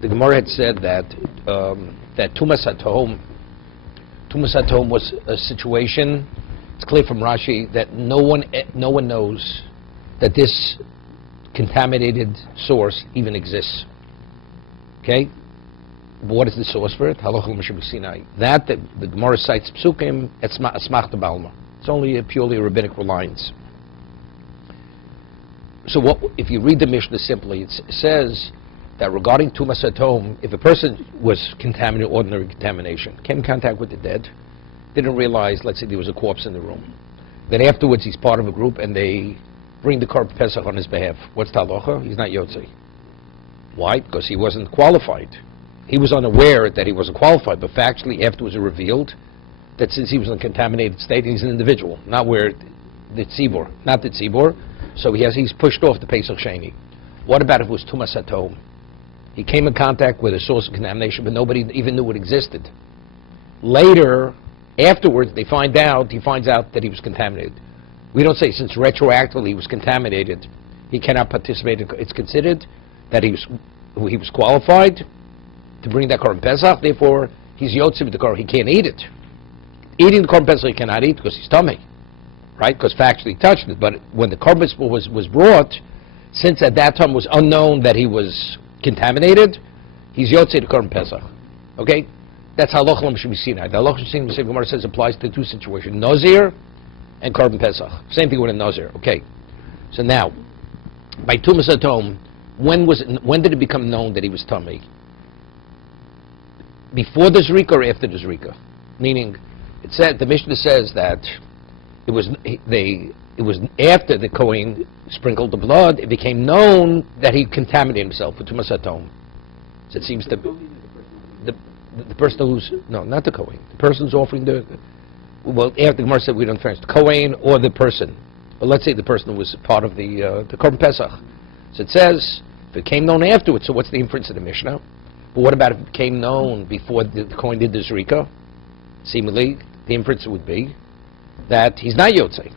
the Gemara had said that that Tumas Hatom was a situation. It's clear from Rashi that no one knows that this contaminated source even exists. Okay, but what is the source for it? Halacha l'Moshe Sinai. That the Gemara cites psukim esmachta b'alma. It's only a purely rabbinic reliance. So what if you read the Mishnah simply? It says that regarding Tumas Hatom, if a person was contaminated, ordinary contamination, came in contact with the dead, didn't realize, let's say there was a corpse in the room, then afterwards he's part of a group and they bring the korban pesach on his behalf. What's the halacha? He's not yotzei. Why? Because he wasn't qualified. He was unaware that he wasn't qualified, but factually afterwards it revealed that since he was in a contaminated state, he's an individual, not where the tzibor, not the tzibor. So he's pushed off the Pesach Sheni. What about if it was Tumas Hatom? He came in contact with a source of contamination, but nobody even knew it existed. Later, afterwards, he finds out that he was contaminated. We don't say since retroactively he was contaminated, he cannot participate. It's considered that he was qualified to bring that korban pesach. Therefore, he's yotze with the korban. He can't eat it. Eating the korban pesach he cannot eat because he's tummy, right? Because factually he touched it. But when the korban was brought, since at that time it was unknown that he was contaminated, he's yotze the korban pesach. Okay, that's halacha l'Moshe Sinai. The halacha l'Moshe Sinai Gemara says applies to two situations: nazir and korban pesach. Same thing with a nazir. Okay, so now by Tumas Hatom, when did it become known that he was tummy? Before the zrika or after the zrika? Meaning, the Mishnah says that it was after the Kohen sprinkled the blood, it became known that he contaminated himself with Tumas Hatom. So it seems to be the person who's, no, not the Kohen, the person who's offering well, after the Gemara said we don't differentiate, the Kohen or the person. But let's say the person who was part of the korban pesach. So it says, if it came known afterwards, so what's the inference of the Mishnah? But what about if it became known before the Kohen did the zrika? Seemingly, the inference would be that he's not yotzei.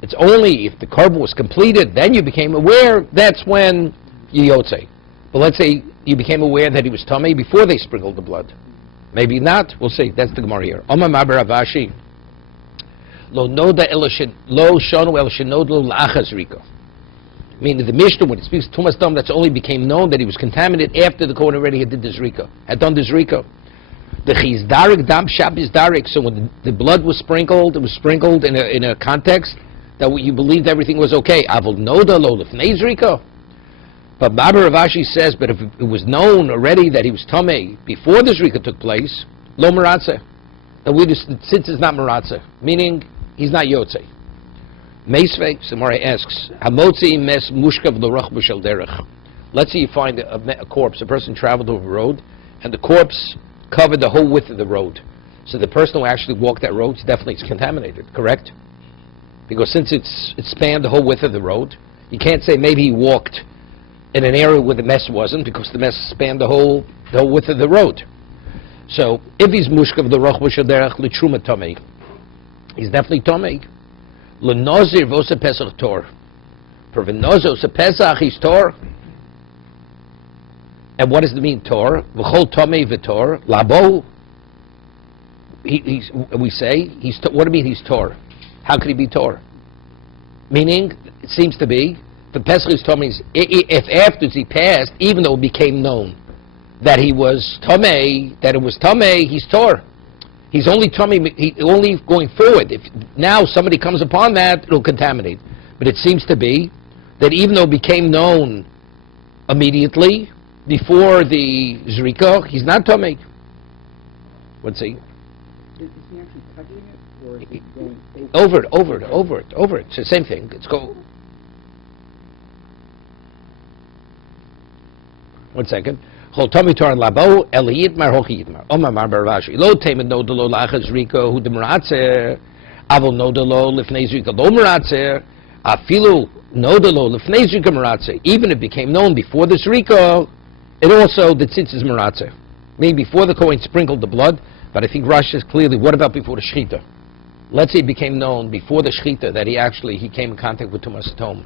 It's only if the korban was completed, then you became aware, that's when you yotzei. But let's say you became aware that he was tummy before they sprinkled the blood. Maybe not, we'll see. That's the Gemara here. Omar Maber Avashi. Lo noda lo shonu el shenodlo la'achas rika. Meaning the Mishnah, when it speaks Tumas Hatom, that's only became known that he was contaminated after the Kohen already had done the zrika. The chizdarik dam shab is darik. So when the blood was sprinkled, it was sprinkled in a context that you believed everything was okay. Avol noda lo lefnei zrika. But Maber Avashi says, but if it was known already that he was tamei before the zrika took place, lo meratzeh. And since it's not meratzeh, meaning he's not yotzei. Meisvei, Samara asks, Hamotzi mes mushkav l'rach b'shel derech. Let's say you find a corpse, a person traveled over a road, and the corpse covered the whole width of the road. So the person who actually walked that road definitely is contaminated, correct? Because since it spanned the whole width of the road, you can't say maybe he walked in an area where the mess wasn't, because the mess spanned the whole width of the road. So if he's mushkav l'rach b'shel derech l'truma tamei, he's definitely tamei. L'nozir v'osa pesach tor. For v'nozir osa pesach, he's tor. And what does it mean, tor? V'chol tomei v'tor. Labo. We say, what do you mean he's tor? How could he be tor? Meaning, it seems to be, the pesach is tor means, if afterwards he passed, even though it became known that he was tomei, he's tor. He's only only going forward. If now somebody comes upon that, it'll contaminate. But it seems to be that even though it became known immediately before the zrika, he's not tamei. Let's see. Is he actually touching it, or is he going over it? It's the same thing. It's go. 1 second. Chol Tommy Tor Labo Eliyitmar Hochi Yitmar. Omar Mar Baravashi. Lo Temed No Delo Lachas Riko Hu Demeratzer. Avol No Delo Lifnei Zrika Lo Meratzer. Afilu No Delo Lifnei Zrika Meratzer. Even if it became known before the Zrika, it also the tzitz is Meratzer. Meaning before the Kohen sprinkled the blood. But I think Rashi says clearly. What about before the Shechita? Let's say it became known before the Shechita that he came in contact with Tumas Hatom.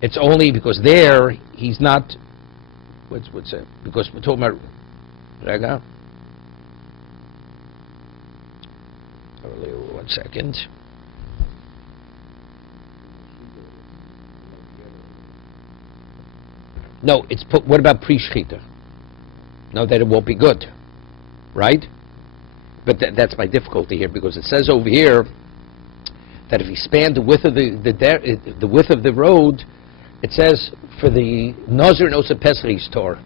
It's only because there he's not What's it? Because we're talking about Rega. Earlier, 1 second. No, it's put. What about pre-shchita? No, that it won't be good, right? But that's my difficulty here, because it says over here that if he spanned the width of the width of the road, it says for the Nazir and Osa Pesach he's Torah.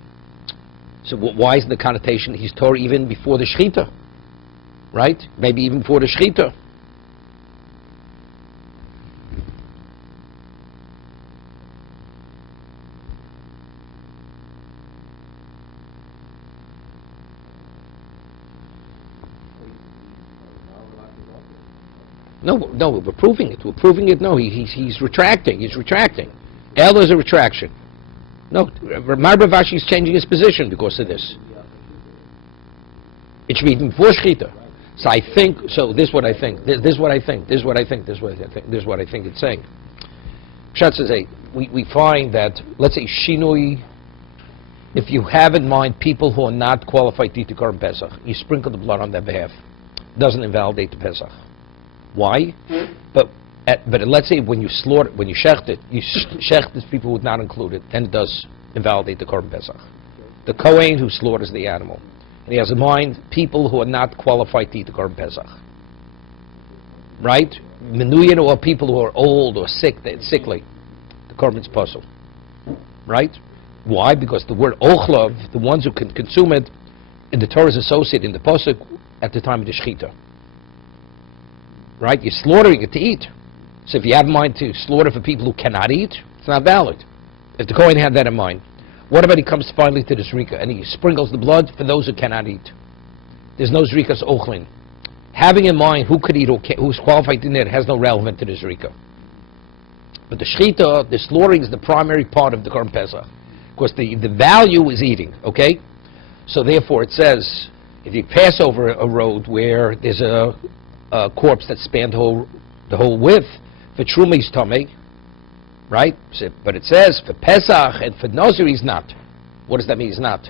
So why is the connotation he's Torah even before the shchita, right? Maybe even before the shchita. No, we're proving it. We're proving it. No, he's retracting. He's retracting. El is a retraction. No, Marbavashi is changing his position because of this. It should be even before Shechita. So I think, so this is what I think. This is what I think. This is what I think. This is what I think. This is what I think it's saying. Pshat says, we find that, let's say, Shinui, if you have in mind people who are not qualified to eat the Korban Pesach, you sprinkle the blood on their behalf. Doesn't invalidate the Pesach. Why? But let's say when you slaughter, when you shecht it, you shecht it people who would not include it, then it does invalidate the Korban Pesach. The Kohen who slaughters the animal, and he has in mind people who are not qualified to eat the Korban Pesach. Right? Menuyin, or people who are old or sickly, the Korban's puzzle. Right? Why? Because the word ochlav, the ones who can consume it, in the Torah is associated in the pasuk at the time of the shechita. Right? You're slaughtering it to eat. So if you have in mind to slaughter for people who cannot eat, it's not valid. If the Kohen had that in mind. What about he comes finally to the Zrika and he sprinkles the blood for those who cannot eat? There's no Zrikas Ochlin. Having in mind who could eat or who's qualified in it has no relevance to the Zrika. But the Shechita, the slaughtering is the primary part of the Korban Pesach. Because the value is eating, okay? So therefore it says, if you pass over a road where there's a corpse that spanned the whole width, for Truma is Tomei, right? But it says for Pesach and for Nazir he's not. What does that mean he's not?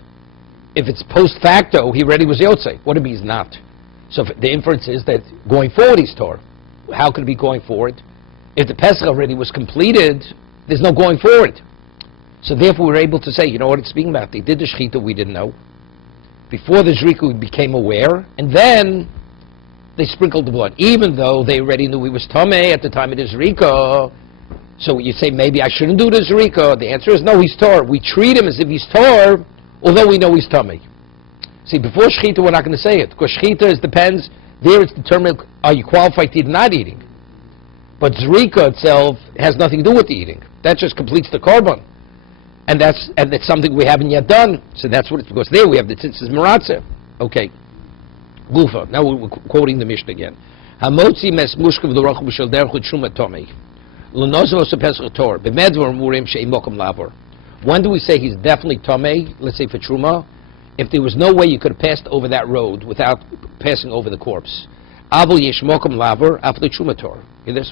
If it's post facto, he already was Yotzei. What do you mean he's not? So the inference is that going forward he's Torah. How could it be going forward? If the Pesach already was completed, there's no going forward. So therefore we're able to say, you know what it's speaking about? They did the Shechita, we didn't know. Before the Zrika we became aware, and then they sprinkled the blood, even though they already knew he was Tameh at the time of the Zrika. So you say, maybe I shouldn't do the Zrika. The answer is no, he's Torah. We treat him as if he's Torah, although we know he's Tameh. See, before Shechita we're not going to say it, because Shechita depends, there it's determined, are you qualified to eat not eating? But Zrika itself has nothing to do with the eating. That just completes the Korban. And that's something we haven't yet done. So that's what it's, because there we have the Tzitzis Meratzeh. Okay. Gufa. Now we're quoting the Mishnah again. Hamotzi mes mushkav l'roch b'shel derech l'tshuma tomei. L'nozo osapesach Torah. B'medvar murim she'im mokum lavor. When do we say he's definitely tomei? Let's say for Truma. If there was no way you could have passed over that road without passing over the corpse. Avol yesh mokum lavor after the Truma Torah.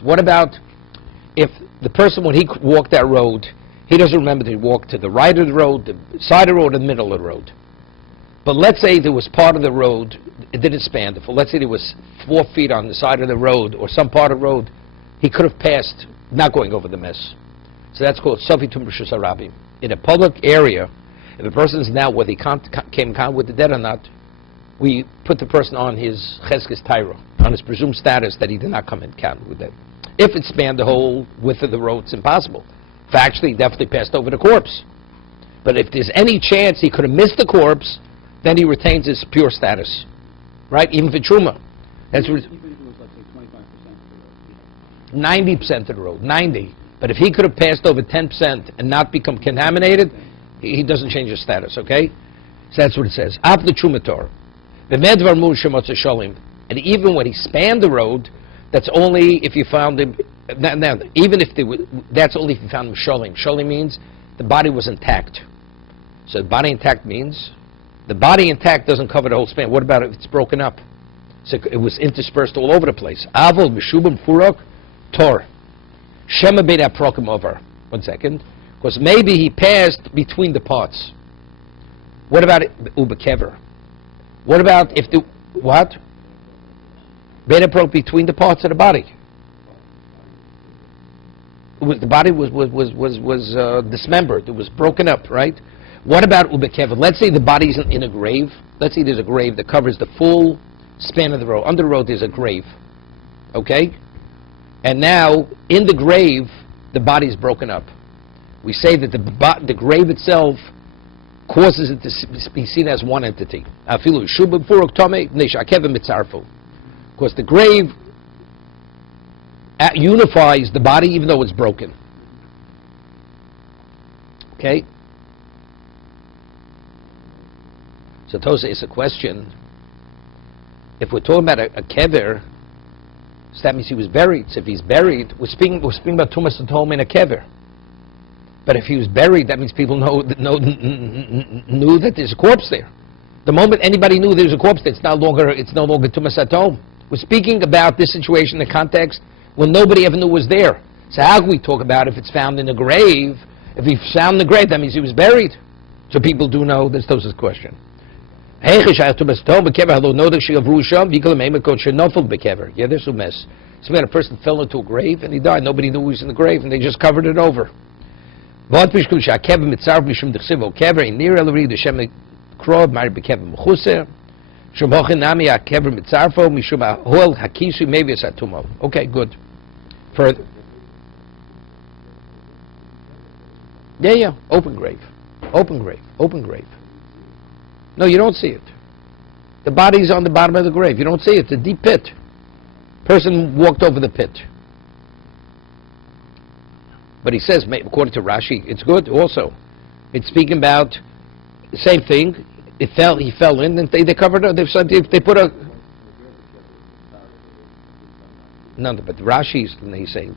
What about if the person, when he walked that road, he doesn't remember to walk to the right of the road, the side of the road, or the middle of the road. But let's say there was part of the road, it didn't span. Let's say there was 4 feet on the side of the road, or some part of the road, he could have passed, not going over the mess. So that's called Sofitum Rishus Harabim. In a public area, if a person is now, whether he came in contact with the dead or not, we put the person on his Cheskes Taira, on his presumed status that he did not come in contact with them. If it spanned the whole width of the road, it's impossible. Factually, he definitely passed over the corpse. But if there's any chance he could have missed the corpse, then he retains his pure status. Right? Even for Truma. That's what, Even if it was, let's say, 25% of the road. 90% of the road. 90. But if he could have passed over 10% and not become contaminated, he doesn't change his status, okay? So that's what it says. Af the Truma Torah. And even when he spanned the road, that's only if you found him. Now, even if that's only if you found him sholim. Sholim means the body was intact. So the body intact means the body intact doesn't cover the whole span. What about if it's broken up? So it was interspersed all over the place. Avol meshubim furok tor shema beit aprokim over. 1 second, because maybe he passed between the parts. What about ubekever? What about if the what? Benapro between the parts of the body. The body was dismembered. It was broken up, right? What about ubekever? Let's say the body's in a grave. Let's say there's a grave that covers the full span of the road. Under the road there's a grave, okay? And now in the grave the body's broken up. We say that the grave itself causes it to be seen as one entity. Because the grave unifies the body even though it's broken. Okay? So Tosa is a question. If we're talking about a kever, so that means he was buried. So if he's buried, we're speaking about Tumas at home in a kever. But if he was buried, that means people knew that there's a corpse there. The moment anybody knew there's a corpse there, it's no longer Tumas at home. We're speaking about this situation in the context when nobody ever knew it was there. So how can we talk about if it's found in a grave? If he's found in the grave, that means he was buried. So people do know. This is the question. Yeah, there's a mess. So we had a person fell into a grave and he died. Nobody knew he was in the grave and they just covered it over. Okay, good. Further. Yeah, open grave. Open grave. Open grave. No, you don't see it. The body's on the bottom of the grave. You don't see it. It's a deep pit. Person walked over the pit. But he says, according to Rashi, it's good also. It's speaking about the same thing. He fell in, and they covered it. They put a... No, but Rashi's saying.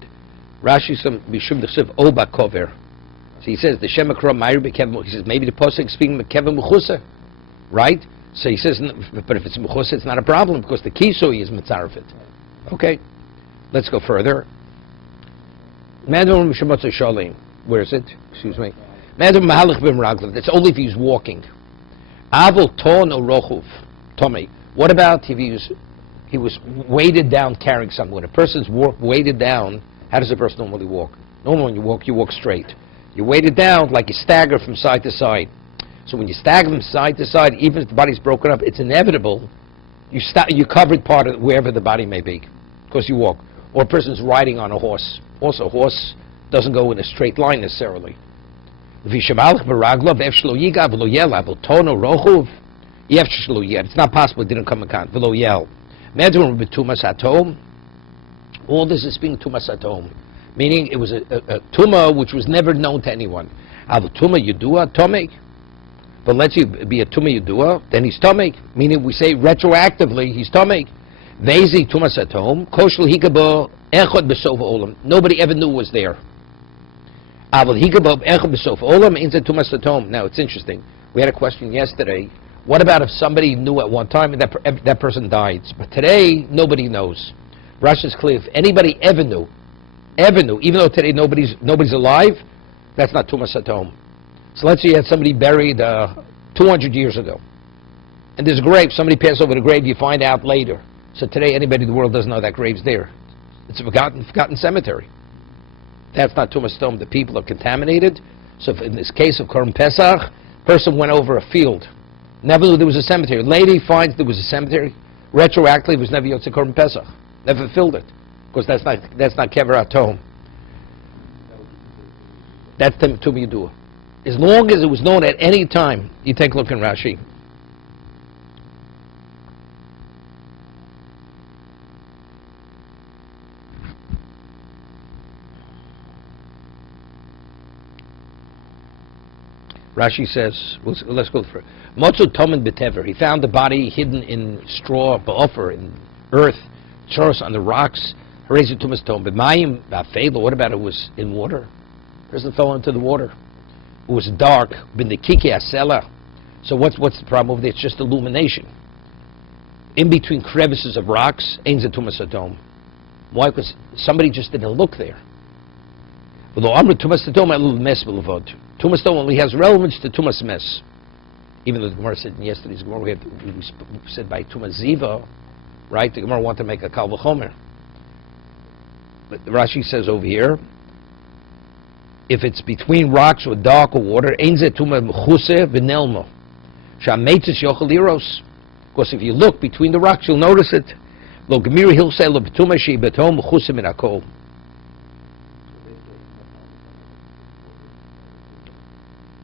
Rashi's some Mishum D'Chsiv Oba Kover. So he says, the Shem Akra Meir B'Kevim. He says, maybe the Pasuk is speaking B'Kevim M'chusa. Right? So he says, but if it's M'chusa, it's not a problem, because the Kisui is Mitzarefit. Okay. Let's go further. Where is it? Excuse me. That's only if he's walking. What about if he was weighted down carrying something? When a person's weighted down, how does a person normally walk? Normally when you walk straight. You weight it down like you stagger from side to side. So when you stagger from side to side, even if the body's broken up, it's inevitable. You covered part of wherever the body may be, because you walk. Or a person's riding on a horse. Also, a horse doesn't go in a straight line necessarily. It's not possible it didn't come in contact. All this is being tumas at home, meaning it was a tumah which was never known to anyone. But let's say be a tumah yudua, then he's tomik, meaning we say retroactively he's tomik. Vezi tumas at home, koshel hikabo echad b'sof olam. Nobody ever knew was there. Aval hikabo echad b'sof olam means a tumas at home. Now it's interesting. We had a question yesterday. What about if somebody knew at one time and that person died? But today nobody knows. Rashi is clear. If anybody ever knew, even though today nobody's alive, that's not tumas at home. So let's say you had somebody buried 200 years ago, and there's a grave. Somebody passed over the grave. You find out later. So today, anybody in the world doesn't know that grave's there. It's a forgotten cemetery. That's not tumas at home. The people are contaminated. So if in this case of Korban Pesach, person went over a field, never knew there was a cemetery. Lady finds there was a cemetery. Retroactively, it was never Yotze Korban Pesach. Never filled it, because that's not kever at home. That's the tumah yudua. As long as it was known at any time, you take a look in Rashi. Rashi says, let's go through. Motzu tomen betever. He found the body hidden in straw, ba'ofer, in earth, choros on the rocks. Harezi tumas tom. B'mayim ba'feiba. What about it was in water? Person fell into the water. It was dark. B'nikiki asela. So what's the problem over there? It's just illumination. In between crevices of rocks, ain't tumas atom. Why? Because somebody just didn't look there. Tumas atom only has relevance to tumas mes. Even though the Gemara said in yesterday's Gemara we said by Tuma Ziva, right? The Gemara wanted to make a Kal V'chomer. But Rashi says over here, if it's between rocks or dark or water, ein ze Tuma Mechuse V'nelmo. Sha'meitzis yochel liros. Because if you look between the rocks, you'll notice it. Lo Gemiri Hill say Lo B'tuma Shei Betom Mechuse Min Hakol.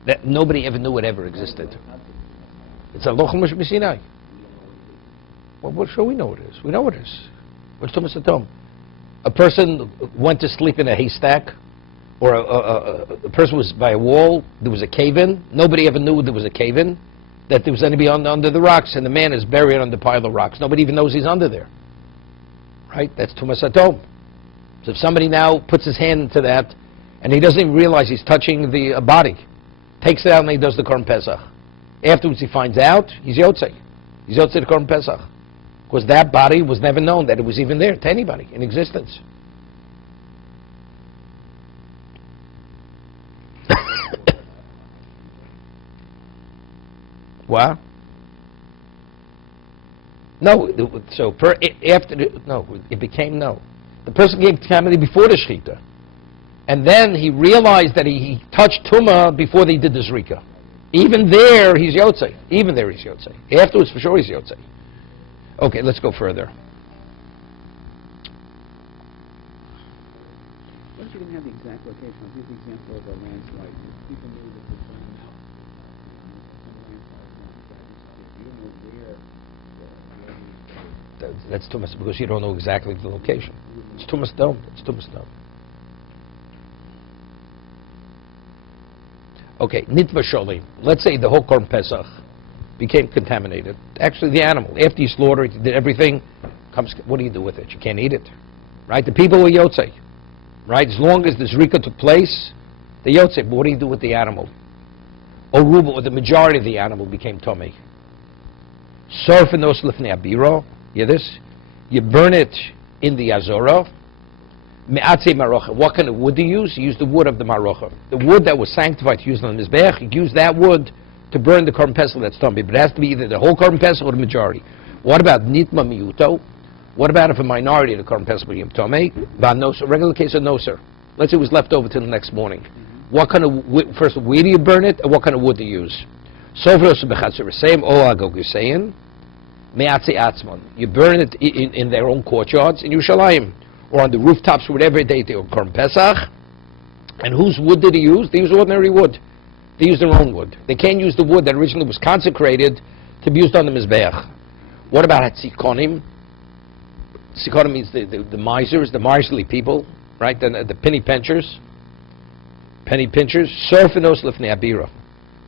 That nobody ever knew it ever existed. It's a lochel Sinai. Well, what sure we know it is? We know it is. What's Tumas Atom? A person went to sleep in a haystack, or a person was by a wall. There was a cave-in. Nobody ever knew there was a cave-in. That there was anybody under the rocks, and the man is buried under a pile of rocks. Nobody even knows he's under there. Right? That's Tumas Atom. So if somebody now puts his hand into that, and he doesn't even realize he's touching the body, takes it out and he does the Korban Pesach. Afterwards he finds out, he's Yotzei. He's Yotzei the Korban Pesach. Because that body was never known that it was even there to anybody in existence. What? No, so it became no. The person gave contaminated before the Shechita. And then he realized that he touched Tumah before they did the Zrika. Even there, he's Yotzei. Even there, he's Yotzei. Afterwards, for sure, he's Yotzei. Okay, let's go further. Once you didn't have the exact location, I'll give the example of a landslide. People knew that there's one out. You don't know where That's Tumas, because you don't know exactly the location. It's Tumas Dome. It's Tumas Dome. Okay, Nitva Sholim. Let's say the whole Korban Pesach became contaminated. Actually, the animal, after you slaughter it, you did everything, what do you do with it? You can't eat it. Right? The people were Yotzei. Right? As long as the Zrika took place, the Yotzei. But what do you do with the animal? Oruba, or the majority of the animal, became Tomei. Sorfinos Lifnei Abiro. You hear this? You burn it in the Azorah. Me'atzei marocha. What kind of wood do you use? You use the wood of the marocha. The wood that was sanctified to use on the Mizbech, you use that wood to burn the Korban Pesach that's tummy. But it has to be either the whole Korban Pesach or the majority. What about nitma miyuto? What about if a minority of the Korban Pesach became tummy? Regular case of noser. Let's say it was left over till the next morning. What kind of wood, first, where do you burn it, and what kind of wood do you use? Sofros b'chatzor same o agogusein me'atzei atzmon. You burn it in their own courtyards in Yerushalayim, or on the rooftops, whatever they do, Korban Pesach. And whose wood did he use? They used ordinary wood. They used their own wood. They can't use the wood that originally was consecrated to be used on the Mizbeach. What about Hatzikonim? Tzikonim means the misers, the miserly people, right? The penny pinchers. Penny pinchers. Surfinos lifnei abira.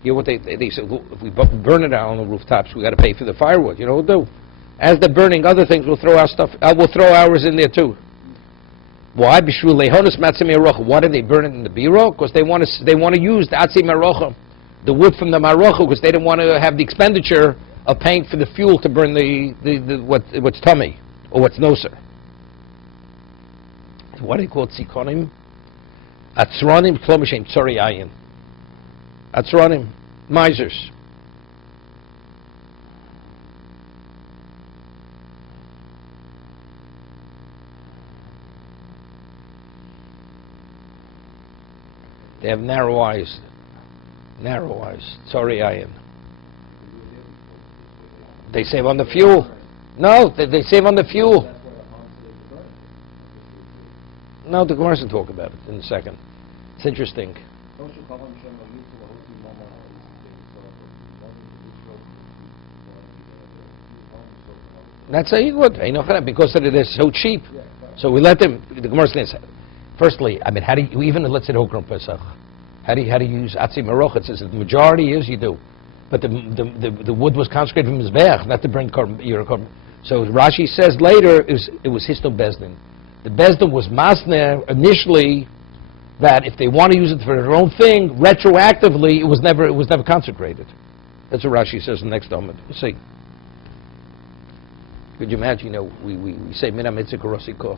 You know what they say? If we burn it out on the rooftops, we got to pay for the firewood. You know what we'll do? As they're burning other things, we'll throw our stuff. We'll throw ours in there too. Why? Why do they burn it in the biro? Because they want to use the atzei marocha, the wood from the marocha, because they didn't want to have the expenditure of paying for the fuel to burn what's tummy or what's noser. What do they call tzikonim? Atzronim klomeshem tzori ayin. Atzronim, misers. They have narrow eyes. Narrow eyes. Sorry, ayin. They save on the fuel. No, they save on the fuel. No, the Gemara will talk about it in a second. It's interesting. That's how you would. Because they're so cheap. So we let them, the Gemara says, firstly, I mean, how do you, even let's say the Korban Pesach, how do you use Atzei Marocha? It says the majority is you do. But the wood was consecrated from Mizbeach, not to bring your Korban. So Rashi says later it was Histon Bezdin. The Bezdin was Masner initially that if they want to use it for their own thing, retroactively it was never consecrated. That's what Rashi says in the next Talmud. We'll see. Could you imagine, we say Mina Mitzah Korosi Koch.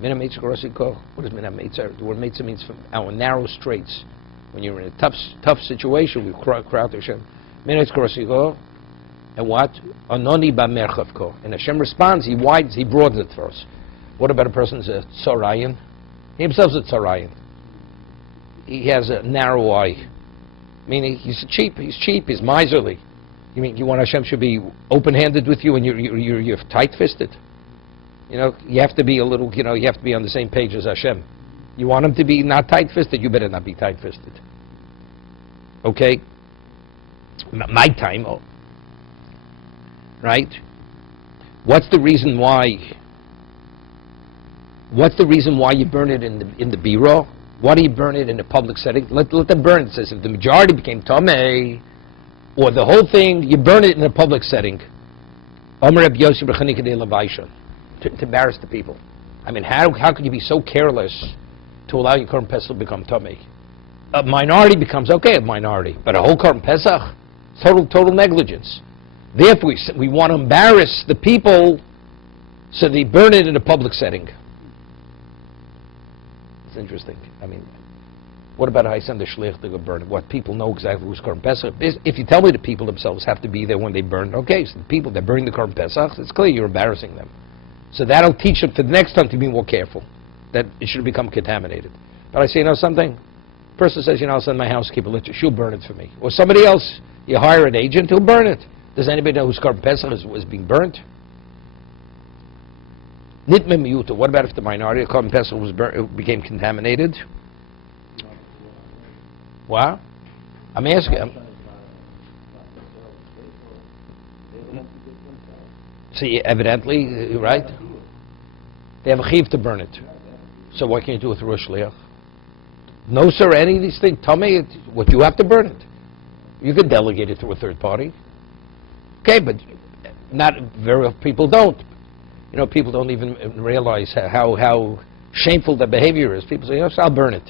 Mina Mitzah Korosi Koch. What is Mina Mitzah? The word Mitzah means from our narrow straits. When you're in a tough situation, we crowd Hashem. Minutes korasigo, and what? Anoni ba merchavko. And Hashem responds, he widens, he broadens it for us. What about a person's a tzorayin? He himself's a tzorayin. He has a narrow eye. Meaning he's cheap, he's miserly. You mean you want Hashem should be open-handed with you and you're tight-fisted? You know, you have to be a little, you have to be on the same page as Hashem. You want him to be not tight-fisted, you better not be tight-fisted. Okay? My time, right? What's the reason why you burn it in the biro? Why do you burn it in a public setting? Let them burn it. It says if the majority became tamei, or the whole thing, you burn it in a public setting. To embarrass the people. I mean, how could you be so careless to allow your Korban Pesach to become tamei? A minority becomes okay, a minority, but a whole Korban Pesach, total negligence. Therefore, we want to embarrass the people, so they burn it in a public setting. It's interesting. I mean, what about how I send the shliach to go burn it? What, people know exactly who's Korban Pesach? If you tell me the people themselves have to be there when they burn, okay, so the people that burn the Korban Pesach, it's clear you're embarrassing them. So that'll teach them for the next time to be more careful, that it should become contaminated. But I say, you know something? Person says, I'll send my housekeeper, she'll burn it for me. Or somebody else, you hire an agent who'll burn it. Does anybody know whose Korban Pesach was being burnt? Nitme miyuta. What about if the minority of Korban Pesach became contaminated? What? I'm asking. See, evidently, right? They have a chiv to burn it. So what can you do with Rosh Shliach? No, sir, any of these things, Tomei, what you have to burn it. You can delegate it to a third party. Okay, but not very people don't. People don't even realize how shameful the behavior is. People say, yes, I'll burn it.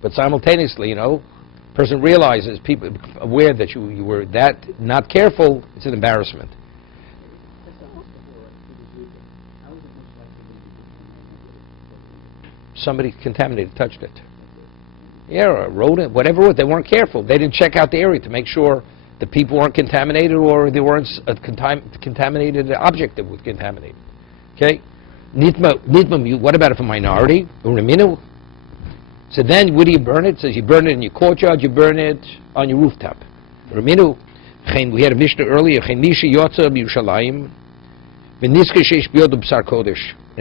But simultaneously, person realizes, people aware that you were that not careful, it's an embarrassment. Somebody contaminated, touched it. Yeah, or a rodent, whatever it was, they weren't careful. They didn't check out the area to make sure the people weren't contaminated or there weren't a contaminated object that was contaminated. Okay? Nitma, what about if a minority? Uriminu? So then, where do you burn it? It says you burn it in your courtyard, you burn it on your rooftop. Uriminu. We had a Mishnah earlier. And he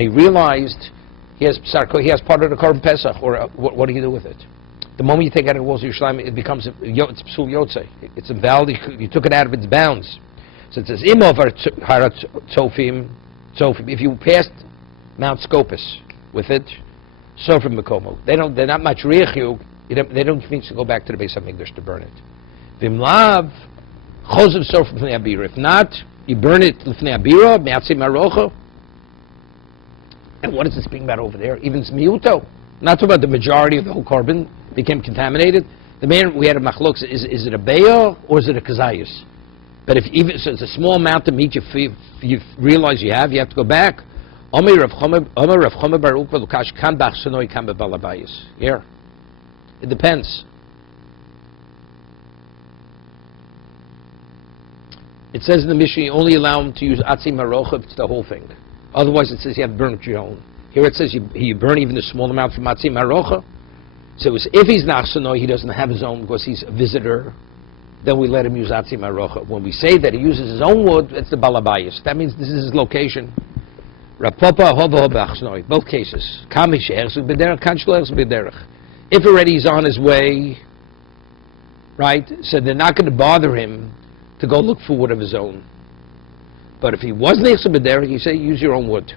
realized he has part of the Korban Pesach, or what do you do with it? The moment you take it out of the walls of Yerushalayim, it becomes it's psul yotzei. It's invalid. You took it out of its bounds. So it says imovar harat tzofim. If you passed Mount Scopus with it, sofim mekomo. They're not much riach you. They don't need to go back to the Beis Hamikdash to burn it. Vimlav chosev sofim lifnei abira. If not, you burn it lifnei abira me'atzim arocha. And what is it speaking about over there? Even miuto. Not talking about the majority of the whole carbon became contaminated. The man we had a machlok is it a beya or is it a kazayus? But if even so, it's a small amount of meat you realize you have to go back. Here, it depends. It says in the Mishnah you only allow him to use atzim harocha if it's the whole thing. Otherwise, it says you have to burn it your own. Here it says you burn even the small amount from atzim harocha. So if he's nachsanoi, he doesn't have his own because he's a visitor, then we let him use atzim harocha. When we say that he uses his own wood, it's the balabayas. That means this is his location. Both cases. If already he's on his way, right, so they're not going to bother him to go look for wood of his own. But if he was nechse b'derech, you say use your own wood.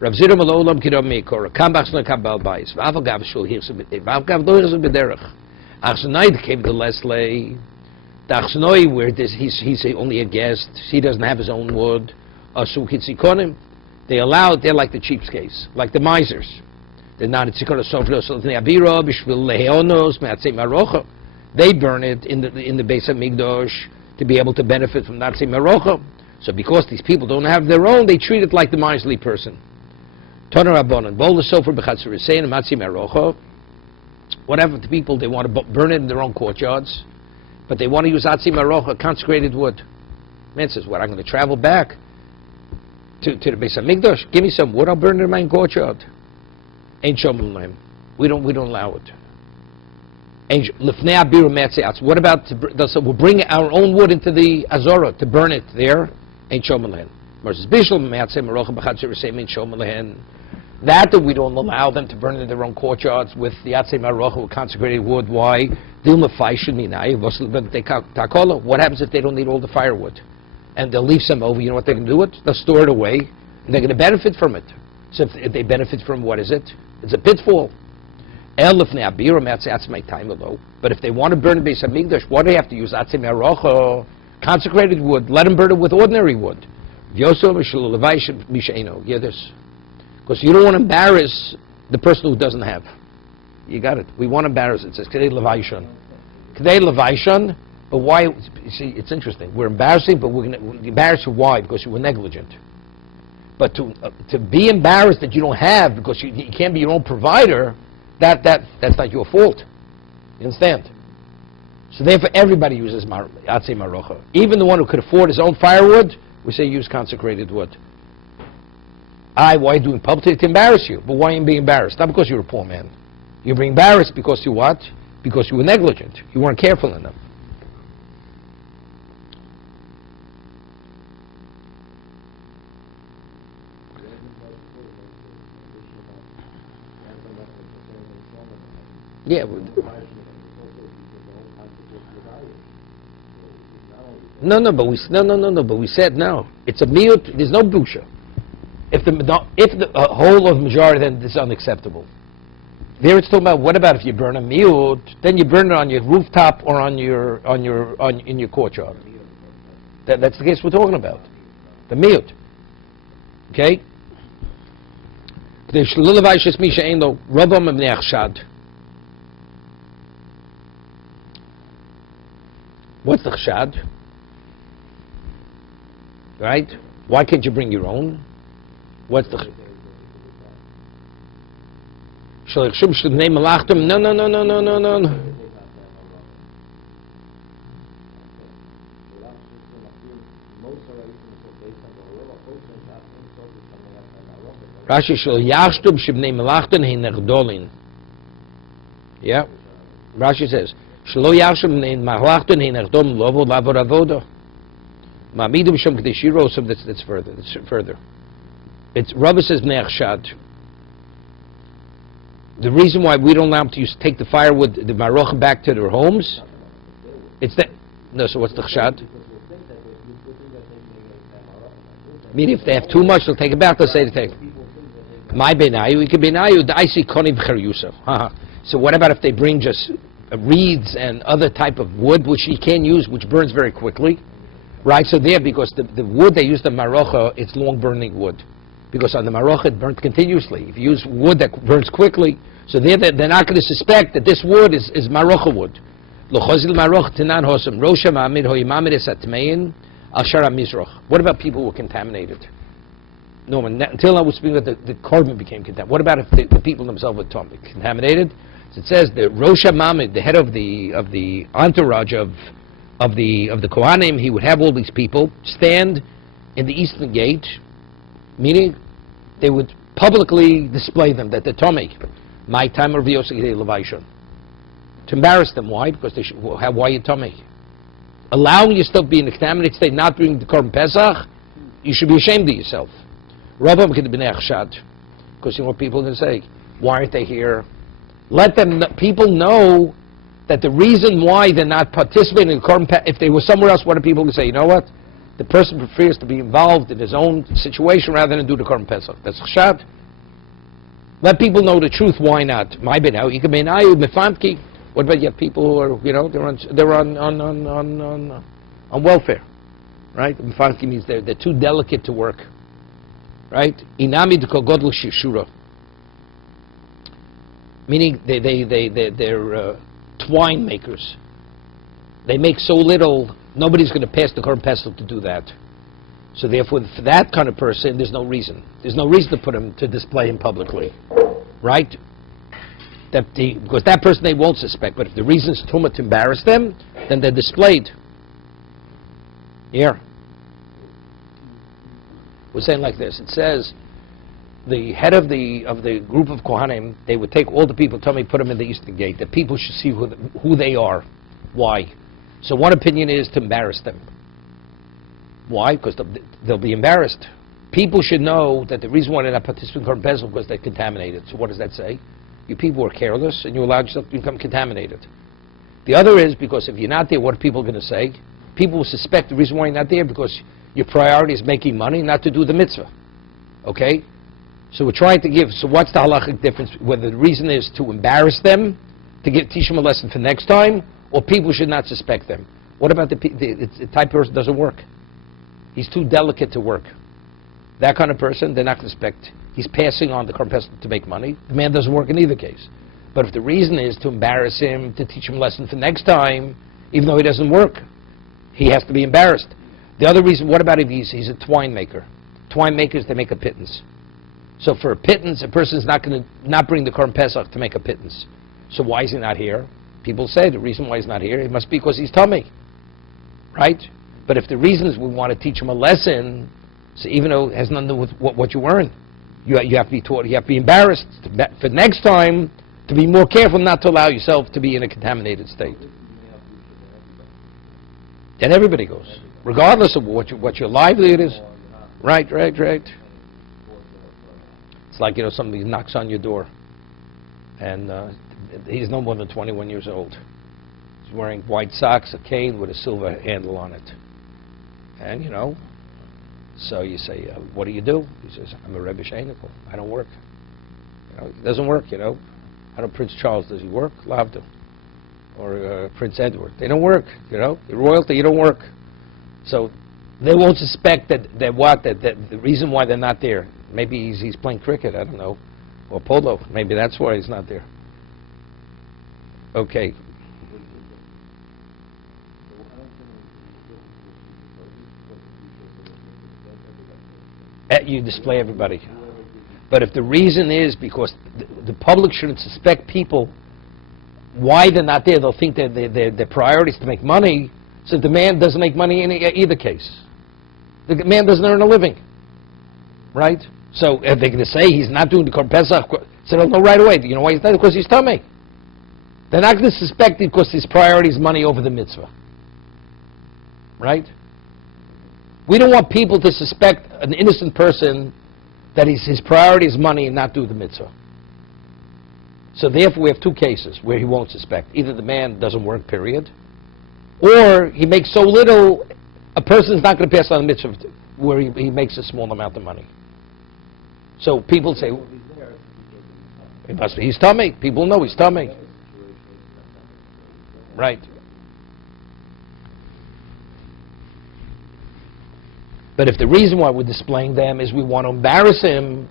Rav Zira Malolam Kidam Meikor, Kambachs na Kambal Bais, Vavagav Shul Hirse Vavagav Do Hirse B'derech. Achsonai came to Leslie. The Achsonai where he's only a guest, he doesn't have his own wood. Asu Hitzikonim, they're like the cheapskates, like the misers. They're not Hitzikonos Sofros Abira Bishvil Leheonos Me'atzim Arocha. They burn it in the Beis Hamikdash to be able to benefit from Natzim Arocha. So because these people don't have their own, they treat it like the miserly person. Whatever the people, they want to burn it in their own courtyards. but they want to use Atzim Arocha, consecrated wood. Man says, what, I'm going to travel back to the Beis HaMikdash? Give me some wood, I'll burn it in my courtyard. Ain't Shomim Lahem. We don't allow it. What about, we'll bring our own wood into the Azorah to burn it there? Ain't Shomim Lahem. That we don't allow them to burn in their own courtyards with the Atzei Marocha with consecrated wood. Why? What happens if they don't need all the firewood? And they'll leave some over. You know what they can do it? They'll store it away, and they're going to benefit from it. So if they benefit from, what is it? It's a pitfall. But if they want to burn the Beis HaMikdash, what do they have to use? Atzei Marocha, consecrated wood. Let them burn it with ordinary wood. Hear this. Because you don't want to embarrass the person who doesn't have. You got it. We want to embarrass it. It says, Kedei Levaishon. Kedei Levaishon, but why? You see, it's interesting. We're embarrassing, but we're going to embarrass you. Why? Because you were negligent. But to be embarrassed that you don't have, because you can't be your own provider, that's not your fault. You understand? So therefore, everybody uses Atzei Marocha. Even the one who could afford his own firewood, we say use consecrated wood. Why are you doing publicly? To embarrass you. But why are you being embarrassed? Not because you're a poor man. You're being embarrassed because you what? Because you were negligent. You weren't careful enough. Yeah. But we said no. It's a miut. There's no busha. If the whole of majority, then this is unacceptable. There it's talking about, what about if you burn a miut, then you burn it on your rooftop or in your courtyard. That's the case we're talking about. The miut. Okay? What's the chshad? Right? Why can't you bring your own? What's the... No. Rashi shel yachtum shibnei melachton hinerdolin. Yeah. Rashi says, shelo yachtum shibnei melachton hinerdolin lovo lavor avoda. Ma'amidim shem k'deshiro. So that's further. That's further. It's Rabbi says bnei achshad. The reason why we don't allow them to take the firewood, the marocha, back to their homes, it's that. No, so what's the chshad? Meaning, if they have too much, they'll take it back. They'll say to take. My benayu, it can benayu. The icy koni b'cher yusuf. So what about if they bring just reeds and other type of wood which you can't use, which burns very quickly, right? So there, because the wood they use the marocha, it's long burning wood. Because on the marocha it burns continuously. If you use wood that burns quickly, so they're not going to suspect that this wood is marocha wood. What about people who were contaminated? No, until now we're speaking about the korban became contaminated. What about if the people themselves were contaminated? So it says the Rosh Hamamid, the head of the entourage of the Kohanim, he would have all these people stand in the eastern gate, meaning they would publicly display them that they're Tomei. My time of Levaishon. To embarrass them. Why? Because they should have why you Tomei. Allowing yourself to be in a contaminated state, not doing the Korban Pesach, you should be ashamed of yourself. Because you know what people are going to say? Why aren't they here? Let them people know that the reason why they're not participating in the Korban Pesach, if they were somewhere else, what are people going to say? You know what? The person prefers to be involved in his own situation rather than do the Korban Pesach. That's chshad. Let people know the truth. Why not? My benayu, you can benayu mefamki. What about you have people who are, they're on welfare, right? Mefamki means they're too delicate to work, right? Inami d'kol godlu shishura. Meaning they're twine makers. They make so little. Nobody's going to pass the Korban Pesach to do that. So therefore, for that kind of person, there's no reason. There's no reason to put him, to display him publicly. Right? because that person they won't suspect, but if the reason is tumah to embarrass them, then they're displayed. Here. We're saying like this. It says, the head of the group of Kohanim, they would take all the people, tell me, put them in the eastern gate, that people should see who they are. Why? So one opinion is to embarrass them. Why? Because they'll be embarrassed. People should know that the reason why they're not participating in Korban Pesach is because they're contaminated. So what does that say? You people are careless and you allowed yourself to become contaminated. The other is because if you're not there, what are people going to say? People will suspect the reason why you're not there because your priority is making money, not to do the mitzvah. Okay? So we're trying to give, so what's the halachic difference? Whether the reason is to embarrass them, to teach them a lesson for next time, or people should not suspect them. What about the type of person doesn't work? He's too delicate to work. That kind of person, they're not going to suspect. He's passing on the Korban Pesach to make money. The man doesn't work in either case. But if the reason is to embarrass him, to teach him a lesson for next time, even though he doesn't work, he has to be embarrassed. The other reason, what about if he's a twine maker? Twine makers, they make a pittance. So for a pittance, a person is not going to not bring the Korban Pesach to make a pittance. So why is he not here? People say the reason why he's not here, it must be because he's tummy. Right? But if the reason is we want to teach him a lesson, so even though it has nothing to do with what you earn, you have to be taught, you have to be embarrassed for next time, to be more careful not to allow yourself to be in a contaminated state. Then everybody goes, regardless of what your livelihood is. Right. It's like, somebody knocks on your door, and he's no more than 21 years old. He's wearing white socks, a cane with a silver handle on it. And, so you say, what do you do? He says, I'm a Rebbe Shenikel. I don't work. He doesn't work, I know Prince Charles, does he work? Lavdo. Or Prince Edward. They don't work, You're royalty, you don't work. So they won't suspect that the reason why they're not there, maybe he's playing cricket, I don't know, or polo. Maybe that's why he's not there. Okay. You display everybody. But if the reason is because the public shouldn't suspect people why they're not there, they'll think that their priority is to make money, so the man doesn't make money in either case. The man doesn't earn a living. Right? So if they're going to say he's not doing the Korban Pesach, so they'll know right away. You know why he's not? Because he's tummy. They're not going to suspect it because his priority is money over the mitzvah. Right? We don't want people to suspect an innocent person that his priority is money and not do the mitzvah. So therefore we have two cases where he won't suspect. Either the man doesn't work, period, or he makes so little, a person is not going to pass on the mitzvah where he makes a small amount of money. So people say, he's tummy. People know he's tummy. Right. But if the reason why we're displaying them is we want to embarrass him,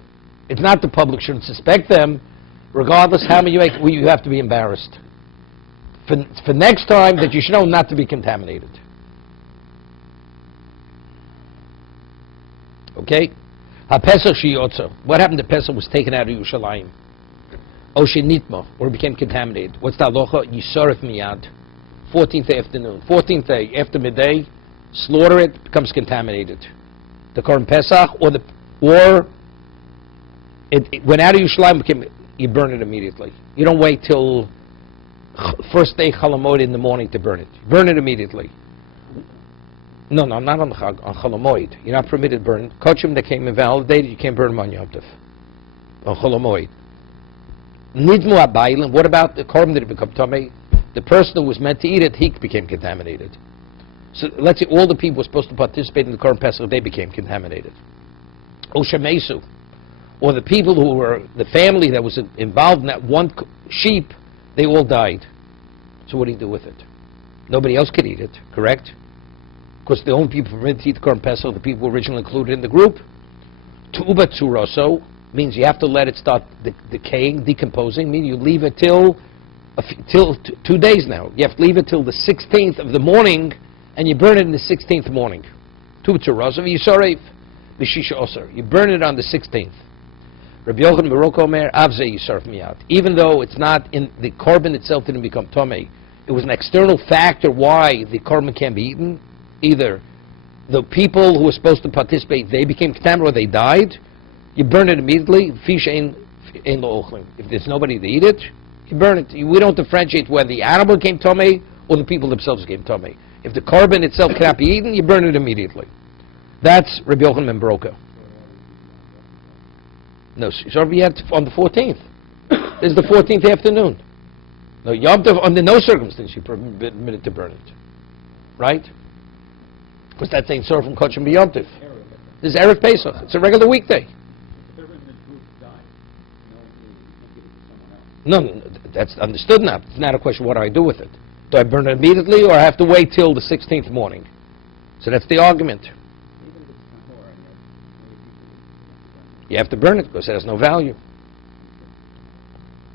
it's not the public shouldn't suspect them. Regardless how many you make, you have to be embarrassed. For next time, that you should know not to be contaminated. Okay? Ha-Pesach sheyotza. What happened to Pesach was taken out of Yerushalayim? O shenitma, or it became contaminated. What's the halacha? Yisoref miyad. 14th day afternoon. 14th day after midday, slaughter it, becomes contaminated. The Korban Pesach, or it went out of Yerushalayim, you burn it immediately. You don't wait till first day Chalamoid in the morning to burn it. Burn it immediately. No, not on Chalamoid. You're not permitted to burn. Kochim that came invalidated, you can't burn them on Yom Tov. On Chalamoid. Nidmu abaylim. What about the korban that become tamei? The person who was meant to eat it, he became contaminated. So let's say all the people who were supposed to participate in the Korban Pesach, they became contaminated. Oshamesu, or the people who were, the family that was involved in that one sheep, they all died. So what do you do with it? Nobody else could eat it, correct? Because the only people permitted to eat the Korban Pesach are the people originally included in the group. Tu'uba tzuroso means you have to let it start decaying, decomposing, meaning you leave it till 2 days now. You have to leave it till the 16th of the morning, and you burn it in the 16th morning. Tu tzuroso v'yisorev v'shisha osar. You burn it on the 16th. Rabbi Yochanan Baruch Omer, Avze Yisarf Miyad. Even though it's not in the korban itself didn't become Tomei, it was an external factor why the korban can't be eaten. Either the people who were supposed to participate, they became contaminated or they died, you burn it immediately. Fish ain't lo ochlim. If there's nobody to eat it, you burn it. We don't differentiate whether the animal came Tomei or the people themselves came Tomei. If the korban itself cannot be eaten, you burn it immediately. That's Rabbi Yochanan ben Baroka. No, so we had on the 14th. This is the 14th afternoon. No, Yom Tov, under no circumstance you permitted to burn it. Right? Because that's ain't served from Kodesh Yom Tov. This is Erev Pesach. It's a regular weekday. No, that's understood now. It's not a question what do I do with it. Do I burn it immediately or I have to wait till the 16th morning? So that's the argument. You have to burn it because it has no value.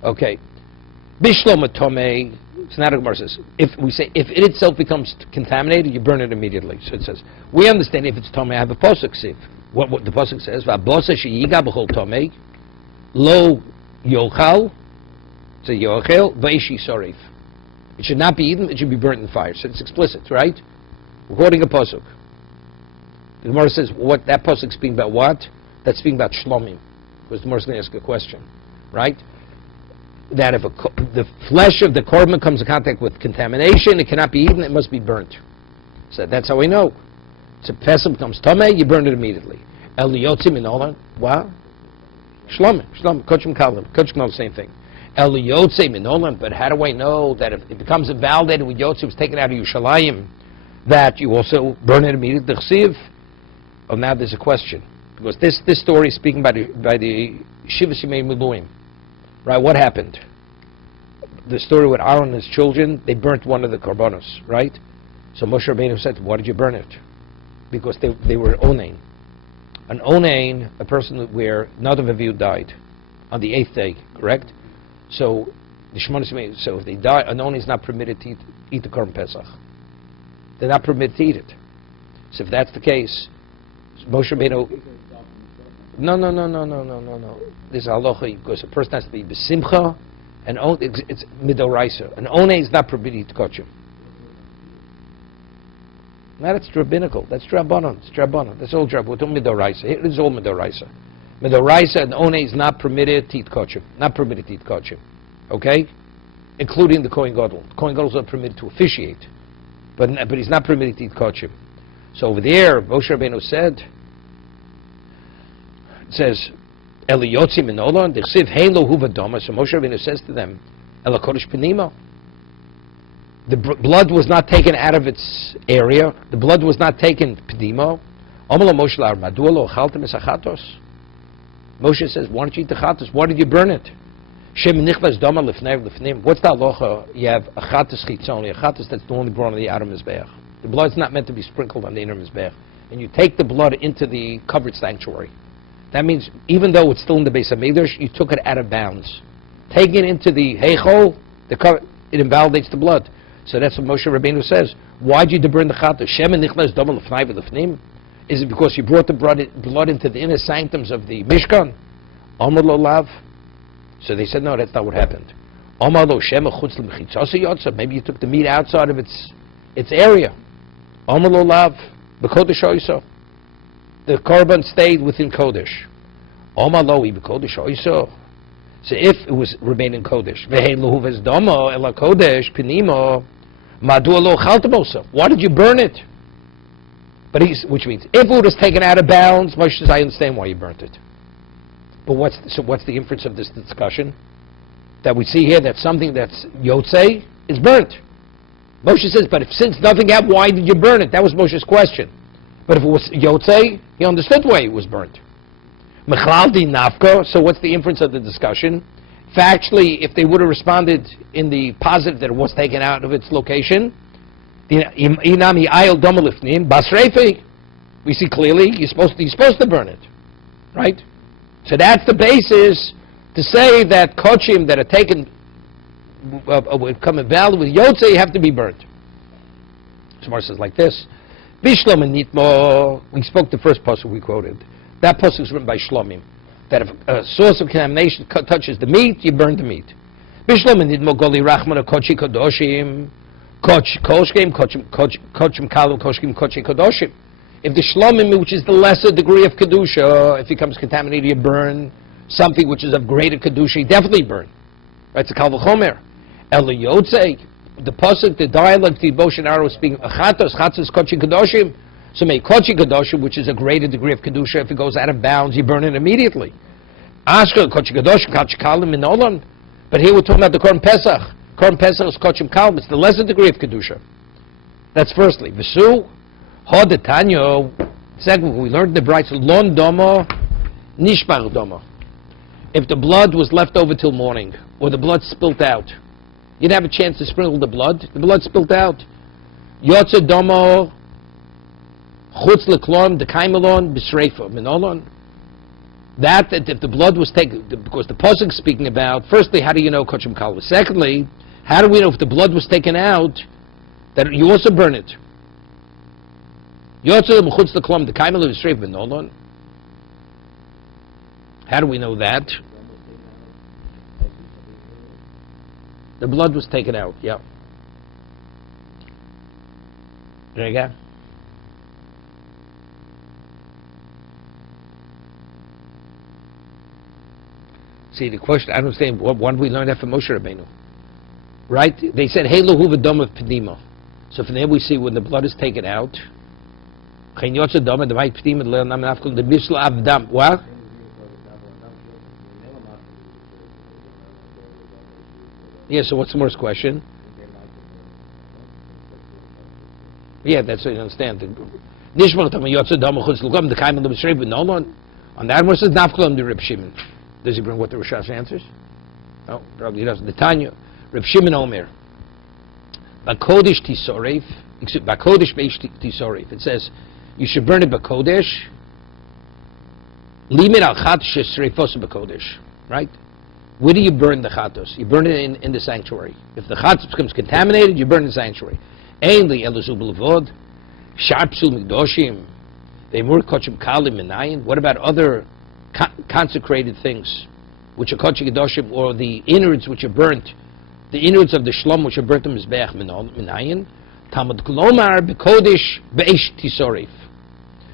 Okay. Bishlom Tomei, it's not a Gemara says, if we say, if it itself becomes contaminated, you burn it immediately. So it says, we understand if it's Tomei, I have a Pasuk siv. What the Pasuk says, V'abosa sheyiga b'chol Tomei, lo yochal, it's a yochel, v'eshi sorif. It should not be eaten, it should be burnt in fire. So it's explicit, right? We're quoting a Pasuk. The Gemara says, what that Pasuk speaking about what? That's speaking about shlomim. Because the Gemara is going to ask a question, right? That if the flesh of the korban comes in contact with contamination, it cannot be eaten, it must be burnt. So that's how we know. So Pesach becomes tameh, you burn it immediately. El yotzi minolan, what? Shlomim, kochim kalim, kochim same thing. El yotzi minolan, but how do I know that if it becomes invalidated with yotzi, it was taken out of Yerushalayim, that you also burn it immediately? D'chsiv. Oh, now there's a question. Because this story is speaking by the Shivas Yimei Miluim. Right, what happened? The story with Aaron and his children, they burnt one of the korbanos, right? So Moshe Rabbeinu said, why did you burn it? Because they were onain. An onain, a person where Nadav Avihu died on the 8th day, correct? So the Shmonis Yimei, so if they die, an onain is not permitted to eat the korban Pesach. They're not permitted to eat it. So if that's the case, Moshe Rabbeinu. No. This is halacha because a person has to be besimcha, and it's midoraisa. An onei is not permitted to kochim. Now that's rabbinical. That's drabanan. It's drabanan. That's all drabanan. We're talking midoraisa. It is all midoraisa. Midoraisa and onei is not permitted to eat kochim. Not permitted to eat kochim. Okay, including the Kohen Gadol. The Kohen Gadol is not permitted to officiate, but he's not permitted to eat kochim. So over there, Moshe Rabbeinu said. It says, Eliyotzi Minolan, Dechsiv Hein Lo Huva Doma. So Moshe Rabbeinu says to them, Ela Kodesh Penimo. The blood was not taken out of its area. The blood was not taken Penimo. Omelo Moshe Lar Madua Lo Chaltem Esachatos. Moshe says, why don't you eat the chatos? Why did you burn it? Shem Nichvas Doma Lefneim. What's the halacha? You have a chatos chitzoni, a chatos that's only brought on the outer mizbeach. The blood's not meant to be sprinkled on the inner mizbeach. And you take the blood into the covered sanctuary. That means even though it's still in the Beis HaMikdash, you took it out of bounds. Taking it into the heichol, it invalidates the blood. So that's what Moshe Rabbeinu says. Why did you burn the chatos? Shem nichnas dama lefnai v'lefnim? Is it because you brought the blood into the inner sanctums of the Mishkan? Amar lo lav. So they said, no, that's not what happened. Amar lo shem chutz l'mechitzasa yotza. Maybe you took the meat outside of its area. Amar lo lav b'kodesh oiso. The korban stayed within Kodesh. Oma lo'i b'Kodesh oiso. So if it was remaining Kodesh, ve'hein luhuves domo ela Kodesh pinimo madua lo chaltamosa. Why did you burn it? But which means if it was taken out of bounds, Moshe says, I understand why you burnt it. But what's the inference of this discussion? That we see here that something that's yotzei is burnt. Moshe says, but since nothing happened, why did you burn it? That was Moshe's question. But if it was yotzei, he understood why it was burnt. Mechaldi nafko, so what's the inference of the discussion? Factually, if they would have responded in the positive that it was taken out of its location, inami ayel domalifnim basreifi, we see clearly you're supposed to burn it, right? So that's the basis to say that kochim that are taken would come invalid with yotzei have to be burnt. Smart says like this. Bishlom and Nitmo, we spoke the first pasuk we quoted. That pasuk is written by Shlomim. that if a source of contamination touches the meat, you burn the meat. Bishlam and Nidmo Goli Rachman Kochi Kodoshim, Kochim Kalu Koshkim Kochi Kodoshim. If the shlomim, which is the lesser degree of kedusha, if it becomes contaminated, you burn. Something which is of greater kedusha, you definitely burn. Right? It's a kal v'chomer. Eliyotze, the pasuk, the dialogue, the Moshe and Aaron speaking chatos kochi kadoshim. So make kochi kadoshim, which is a greater degree of kedusha. If it goes out of bounds, you burn it immediately. Ashka kochi kadoshim kochi kalim minolan. But here we're talking about the korban pesach. Korban pesach is kochim kalim. It's the lesser degree of kedusha. That's firstly. V'su hodetanyo. Second, we learned in the Brayta lon domo nishbar domo. If the blood was left over till morning, or the blood spilt out, you didn't have a chance to sprinkle the blood spilt out. Yotze domo chutz leklon dekaimelon b'sreifa minolon. That if the blood was taken, because the pasuk is speaking about, firstly, how do you know kochim kalva? Secondly, how do we know if the blood was taken out that you also burn it? Yotze chutz leklon dekaimelon b'sreifa minolon. How do we know that? The blood was taken out, yeah. Rega? See, the question, I don't understand, why did we learn that from Moshe Rabbeinu? Right? They said, hey, lohu v'dom of Pedima. So from there we see when the blood is taken out, what? Yeah, so what's the first question? Yeah, that's what you understand. On that one says Nafkalam the Reb Shimon. Does he bring what the Rosh answers? No, probably he doesn't. The Tanya, Reb Shimon Omer. Bakodesh Tisorev, Bakodesh Beish Tisorev. It says you should burn it Bakodesh. Limit al Chat Shesreifos Bakodesh. Right? Where do you burn the chatos? You burn it in the sanctuary. If the chatos becomes contaminated, you burn the sanctuary. Ainli elazul b'levod, sharpsul mikdoshim, ve'mur kochim kalim minayin. What about other consecrated things, which are kochim kedoshim, or the innards which are burnt, the innards of the shlom which are burnt in mizbeach minayin? Talmud kolomar b'kodesh be'esh tisorif.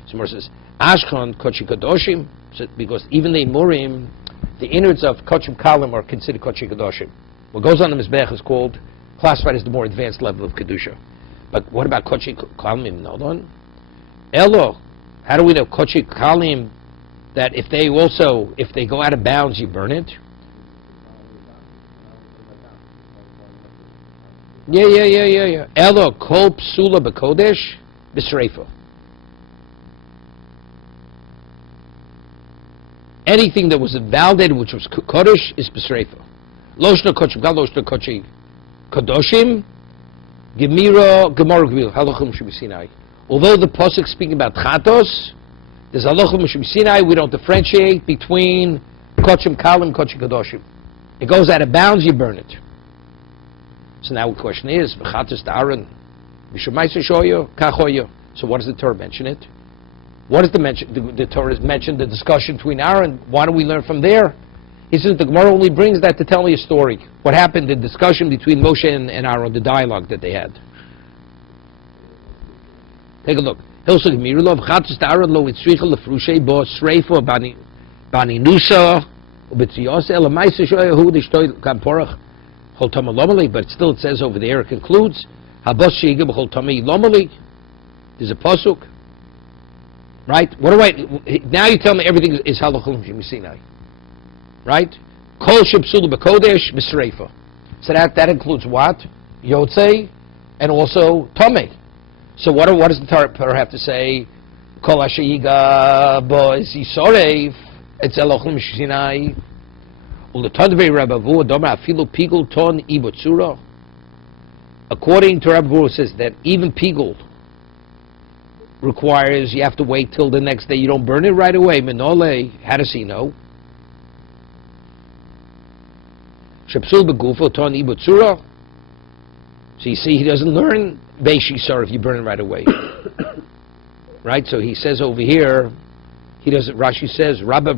Someone says ashkon kochim kedoshim, because even the murim, the innards of kochim kalim are considered kochim kedoshim. What goes on the mizbech is classified as the more advanced level of kedusha. But what about kochim kalim? Nodon. Elo, how do we know kochim kalim that if they go out of bounds, you burn it? Yeah. Elo kol psula b'kodesh b'sreifa. Anything that was validated, which was kodesh, is b'sreifa. Loshna kochim gal, loshna kochim kadoshim, gemira gvil halachim shemisinai. Although the pasuk speaking about chatos, there's halachim shemisinai. We don't differentiate between kochim kalim, kochim kadoshim. It goes out of bounds, you burn it. So now the question is, v'chatos ta'aron, v'shumayse shoyo kachoyo. So what does the Torah mention it? What is the mention? The Torah has mentioned the discussion between Aaron. Why do we learn from there? He says the Gemara only brings that to tell me a story. What happened, the discussion between Moshe and Aaron, the dialogue that they had. Take a look. Hilsuk Mirilov, Chatzis Aaron lo itzricha lefrushe bo sreifa bani nusa ubetziyose elamaisa shoyahu dishtoy kamporach holtama lomali. But still, it says over there. It concludes habos sheiga b'holtama lomali. There's a pasuk. Right? What do I? Now you tell me everything is halachim shemisinai. Right? Kol shepsula b'kodesh b'sreifa. So that includes what? Yotzei and also Tomei. So what does the Torah have to say? Kol asheyiga bo zisorev it's halachim shemisinai. Uletadvei Rabbavu adoma afilu pigul ton ibotzura. According to Rabbavu, it says that even pigul requires you have to wait till the next day. You don't burn it right away. Minole, how does he know? Shepsul begufo ton ibutzura. So you see, he doesn't learn beishi sar if you burn it right away. Right? So he says over here, he doesn't. Rashi says, Rabba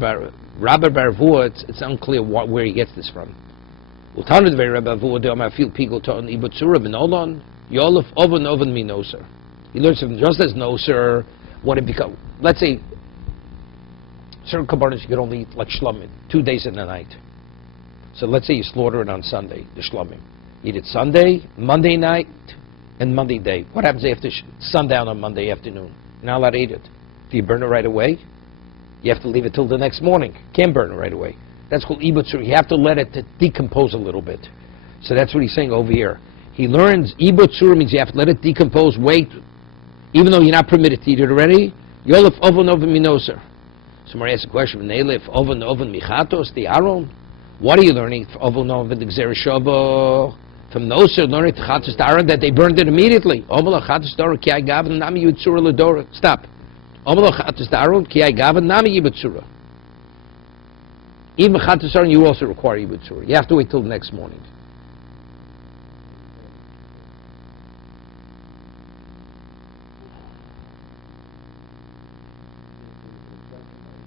Rabbi Barvua, it's unclear where he gets this from. Rabbi Barvua, Yolef oven mi noser. He learns from just as noser when it becomes. Let's say certain kabbanis you could only eat like shlomim 2 days in the night. So let's say you slaughter it on Sunday, the shlomim. Eat it Sunday, Monday night, and Monday day. What happens after sundown on Monday afternoon? You're not allowed to eat it. Do you burn it right away? You have to leave it till the next morning. Can't burn it right away. That's called ibutzur. You have to let it decompose a little bit. So that's what he's saying over here. He learns ibutzur means you have to let it decompose, wait, even though you're not permitted to eat it already. Yolef oven minoser. Somebody asks a question, Nelef oven michatos, the aron? What are you learning from oven the gzereshava? From noser, learning chatos the aron that they burned it immediately. Omala chatos dora ki gavan nami yibutzura ledora. Stop. Omala chatos the aron ki gavan nami yibutzura. Even chatos aron you also require yibutzura. You have to wait till the next morning.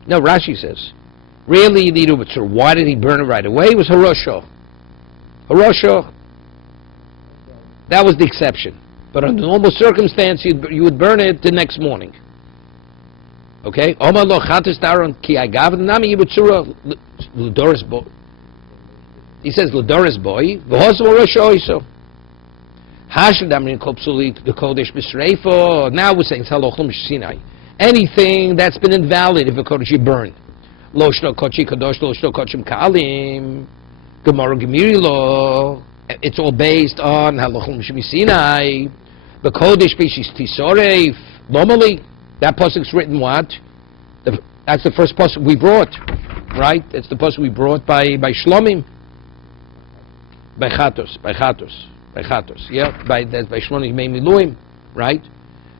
No, Rashi says, really you need ubutzur. Why did he burn it right away? It was harosho. Harosho, that was the exception. But under normal circumstance, you would burn it the next morning. Okay? Omar lo chatas daron ki agav nami yibutzura l'doris boy. He says l'doris boy. V'hosam harosho iso. Hashad amrin kol psulit the kodesh b'sreifo. Now we're saying halochum Sinai. Anything that's been invalid if a kodesh you burn. Lo shno kochi kadosh lo shno kochim kalim. Gemara gemiri lo. It's all based on halachim shemisinai. The kodesh b'shis tisoreif. Normally, that pasuk's written what? That's the first pasuk we brought, right? It's the pasuk we brought by Shlomim. By Chatos. Yeah, by Shlomim made miluim, right?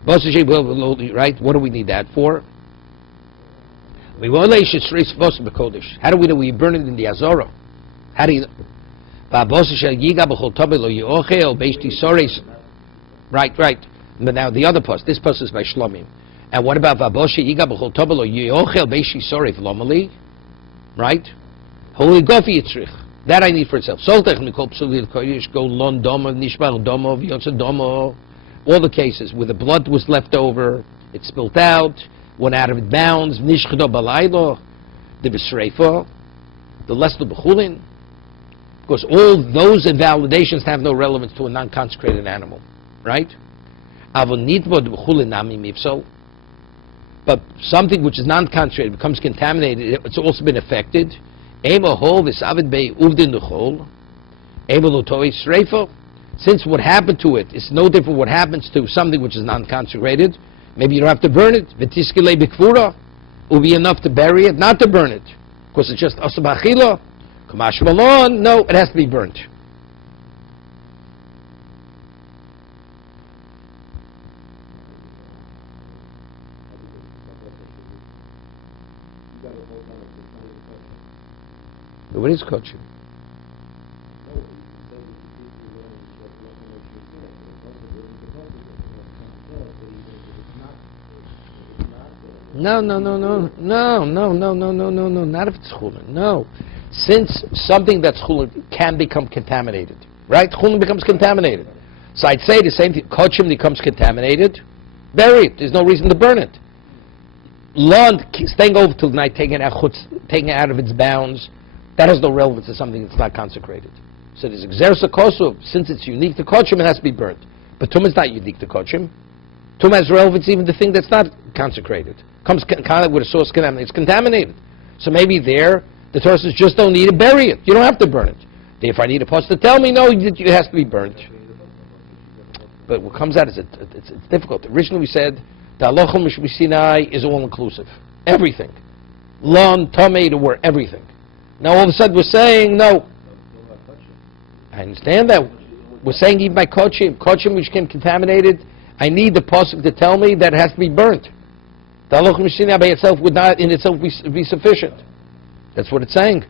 Right? What do we need that for? How do we know we burn it in the Azora? How do you know? Right. But now the other post, this post is by Shlomim. And what about Vaboshe Yiga B'chol Tobelo Yochel Beishi Soref Lomali? Right? Holy Gofi Yitzrich. That I need for itself. Soltech Mikol Psulit Koyish Go Lon Domo Nishbar Domo Vyotza Domo. All the cases where the blood was left over, it spilt out, went out of its bounds, nishchado balaylo, the b'sreifa, the leslo b'chulin, because all those invalidations have no relevance to a non-consecrated animal, right? Avonitbo b'chulin nami mipso, but something which is non-consecrated becomes contaminated, it's also been affected. Ema hol v'savid bei uvdin l'chol, ema l'toi sreifa. Since what happened to it is no different what happens to something which is non-consecrated, maybe you don't have to burn it. V'tiskilei b'kvura, will be enough to bury it, not to burn it, because it's just asabachila. Kamash malon, no, it has to be burnt. What is coaching? No, not if it's chulin. No. Since something that's chulin can become contaminated, right? Chulin becomes contaminated. So I'd say the same thing. Kochim becomes contaminated, bury it. There's no reason to burn it. Lund, staying over till night, taking it out of its bounds, that has no relevance to something that's not consecrated. So there's exersa kosuv. Since it's unique to kochim, it has to be burnt. But tum is not unique to kochim. Tum has relevance even to thing that's not consecrated. Comes kind of with a source contaminated. It's contaminated. So maybe there, the Torah says just don't need to bury it. You don't have to burn it. If I need a post to tell me, no, it has to be burnt. But what comes out is it's difficult. Originally we said the halachah Sinai is all inclusive. Everything. Lon, Tomei, the word, everything. Now all of a sudden we're saying no. I understand that. We're saying even by kochim which came contaminated, I need the pasuk to tell me that it has to be burnt. The halachah Sinai by itself would not in itself be sufficient. That's what it's saying.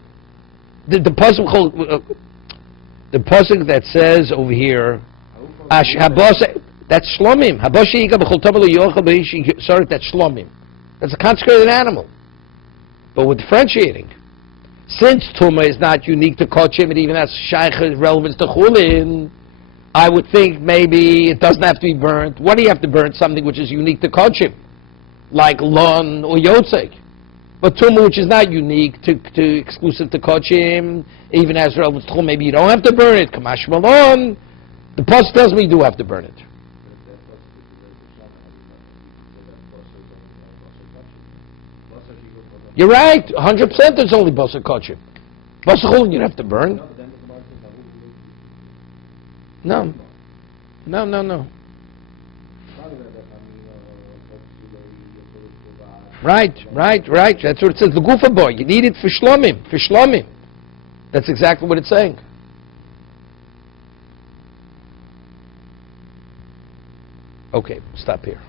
The pasuk that says over here, that's shlomim. That's shlomim. That's a consecrated animal. But we're differentiating. Since Tumah is not unique to Kodshim, it even has Shaykh relevance to Chulin, I would think maybe it doesn't have to be burnt. What do you have to burn? Something which is unique to Kodshim, like Lon or Yotzek. But Tumah, which is not unique to exclusive to Kodshim, even has relevance to Chulin, maybe you don't have to burn it. Kamash Malon. The Pasuk tells me you do have to burn it. You're right, 100% it's only Basar Kodshim. Basar Chulin you don't have to burn. No. Right. That's what it says. The Gufa boy, you need it for Shlomim. That's exactly what it's saying. Okay, stop here.